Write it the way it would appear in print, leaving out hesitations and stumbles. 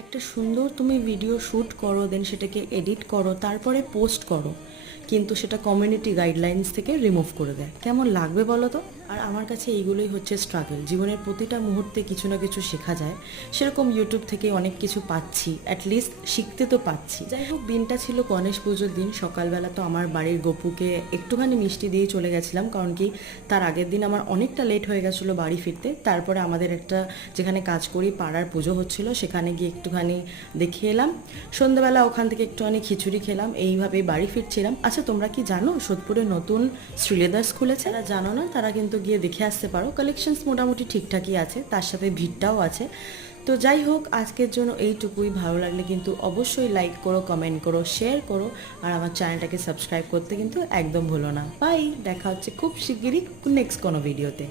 একটা সুন্দর তুমি ভিডিও শ্যুট করো, দেন সেটাকে এডিট করো, তারপরে পোস্ট করো, কিন্তু সেটা কমিউনিটি গাইডলাইন্স থেকে রিমুভ করে দেয়। কেমন লাগবে বলো তো? আর আমার কাছে এইগুলোই হচ্ছে স্ট্রাগল। জীবনের প্রতিটা মুহূর্তে কিছু না কিছু শেখা যায়, সেরকম ইউটিউব থেকে অনেক কিছু পাচ্ছি, অ্যাটলিস্ট শিখতে তো পাচ্ছি। যাই হোক, দিনটা ছিল গণেশ পুজোর দিন। সকালবেলা তো আমার বাড়ির গপুকে একটুখানি মিষ্টি দিয়ে চলে গেছিলাম, কারণ কি তার আগের দিন আমার অনেকটা লেট হয়ে গেছিলো বাড়ি ফিরতে। তারপরে আমাদের একটা, যেখানে কাজ করি, পাড়ার পুজো হচ্ছিল, সেখানে গিয়ে একটুখানি দেখে এলাম। সন্ধ্যাবেলা ওখান থেকে একটুখানি খিচুড়ি খেলাম, এইভাবেই বাড়ি ফিরছিলাম। আচ্ছা, তোমরা কি জানো সোদপুরে নতুন শ্রীলেদার্স খুলেছে? যারা জানো না তারা কিন্তু গিয়ে দেখে আসতে পারো। কালেকশনস মোটামুটি ঠিকঠাকই আছে, তার সাথে ভিড়টাও আছে। তো যাই হোক, আজকের জন্য এইটুকুই। ভালো লাগলে কিন্তু অবশ্যই লাইক করো, কমেন্ট করো, শেয়ার করো, আর আমার চ্যানেলটাকে সাবস্ক্রাইব করতে কিন্তু একদম ভুলো না। বাই, দেখা হচ্ছে খুব শিগগিরই নেক্সট কোনো ভিডিওতে।